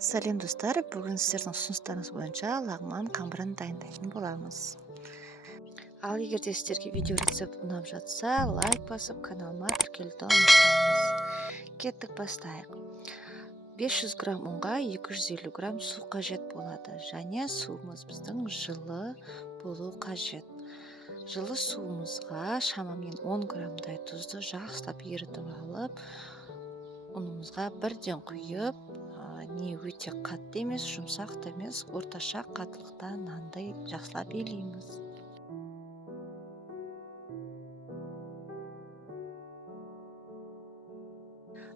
Сәлем достар, бүгін сіздердің ұсыныстарыңыз бойынша лағман қамырын дайындайтын боламыз. Ал егер де сіздерге видео рецепт ұнап жатса, лайк басып, каналыма тіркелуді ұмытпаңыз. Кеттік, бастайық. 500 грамм ұнға 250 грамм су қажет болады, және суымыз біздің жылы болу қажет. Жылы суымызға шамамен 10 граммдай тұзды жақсылап ерітіп алып, ұнымызға бірден құйып, не өте қатты емес, жұмсақ та емес, орташа қаттылықта нандай жақсылап илейміз.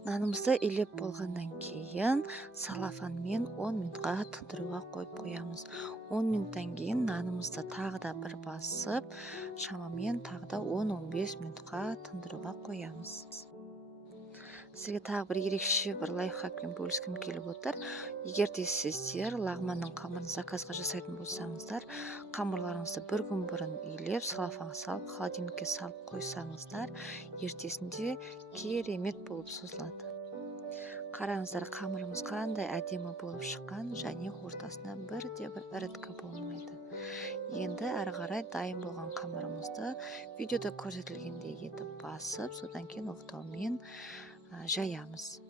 Нанымызды илеп болғаннан кейін салафанмен 10 минутқа тындыруға қойып қоямыз. 10 минуттан кейін нанымызды тағы да бір басып, шамамен тағы да 10-15 минутқа тындыруға қоямыз. Сізге тағы бір ерекше бір лайфхакпен бөліскім келіп отыр. Егер де сіздер лағманның қамырын заказға жасайтын болсаңыздар, қамырларыңызды бір күн бұрын илеп, салафанға салып, холодильникке салып қойсаңыздар, ертесінде керемет болып созылады. Қараңыздар, қамырымыз қандай әдемі болып шыққан, және ортасына бірде-бір іріткі болмайды. Енді әрі қарай дайын болған қамырымызды видеода көрсетілгендей етіп басып, содан кейін оқтаумен жаямыз.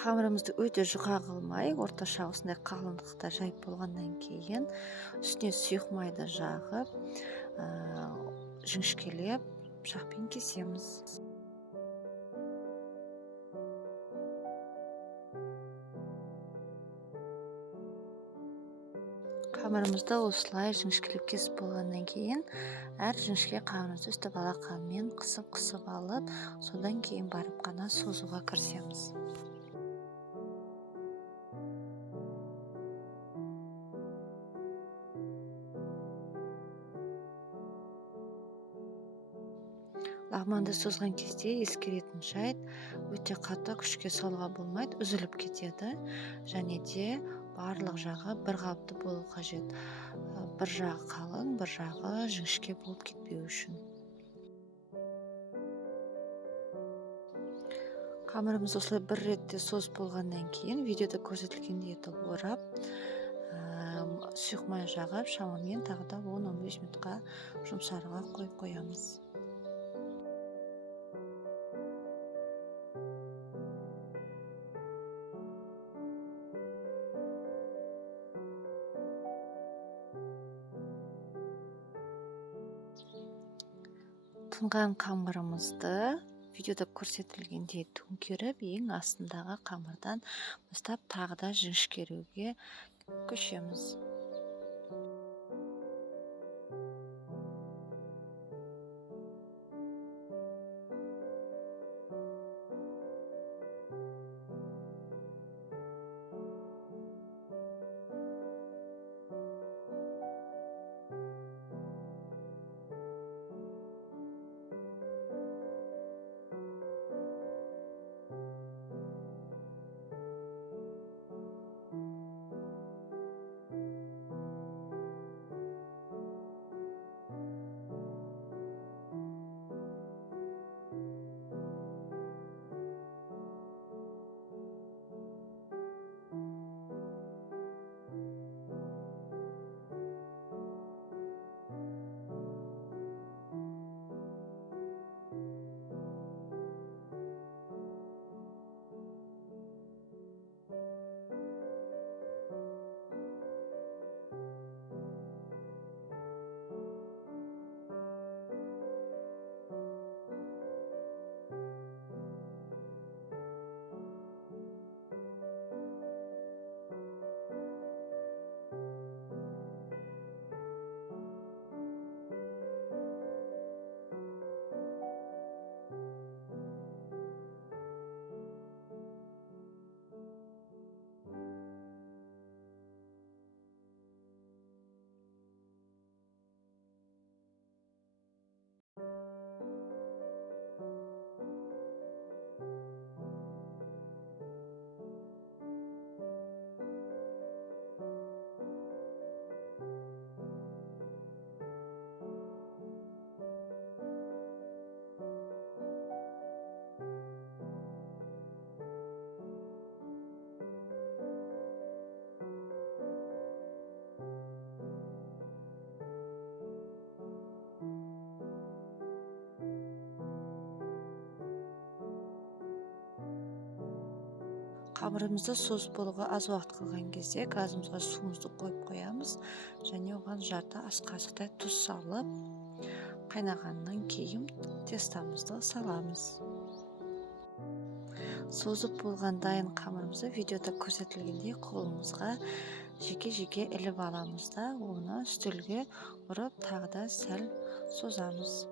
Қамырымызды өте жұқа қылмай, орташа осындай қалыңдықта жайып болғаннан кейін үстіне сұйық майды жағып, жіңішкелеп пышақпен кесеміз. Қамырымызды осылай жіңішкелеп кесіп болғаннан кейін, әр жіңішке қамырымызды үстіп алақанмен қысып алып, содан кейін барып қана созуға кірісеміз. Лағманды созған кезде ескеретін жайт, өте қатты күшке салуға болмайды, үзіліп кетеді, және де барлық жағы бір қалыпты болу қажет. Бір жағы қалың, бір жағы жіңішке болып кетпеу үшін. Қамырымыз осылай бір ретте созып болғаннан кейін, видеода көрсетілгендей етіп орап, сұйық май жағып, шамамен тағы да 10-15 минутқа жұмсаруға қойып қоямыз. Тынған қамырымызды видеода көрсетілгендей төңкеріп, ең астындағы қамырдан бастап тағы да жіңішкеруге көшеміз. Қамырымызды созып болуға аз уақыт қалған кезде газымызға суымызды қойып қоямыз және оған жарты ас қасықтай тұз салып, қайнағаннан кейін тестамызды саламыз. Созып болған дайын қамырымызды видеода көрсетілгендей қолымызға жеке-жеке іліп аламыз да, оны үстелге ұрып тағы да сәл созамыз.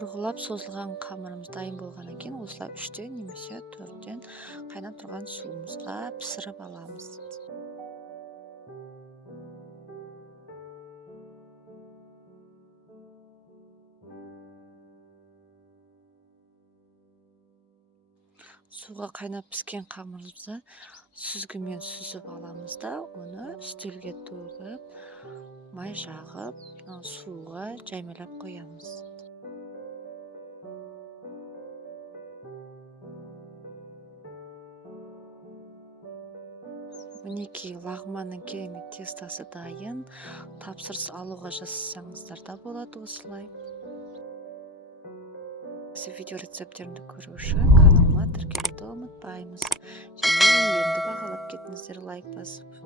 Ұрғылап созылған қамырымыз дайын болғаннан кейін осылай 3-тен немесе 4-тен қайнап тұрған суымызға пісіріп аламыз. Суға қайнап піскен қамырымызды сүзгімен сүзіп аламыз да, оны үстелге төгіп, май жағып, суға жаймалап қоямыз. Мінекей лағманның керемет тестасы дайын. Тапсырыс алуға жасасаңыздар да болады осылай. Осы видео рецепттерімді көру үшін каналыма тіркелуді ұмытпаймыз. Және видеомды бағалап кетіңіздер лайк басып.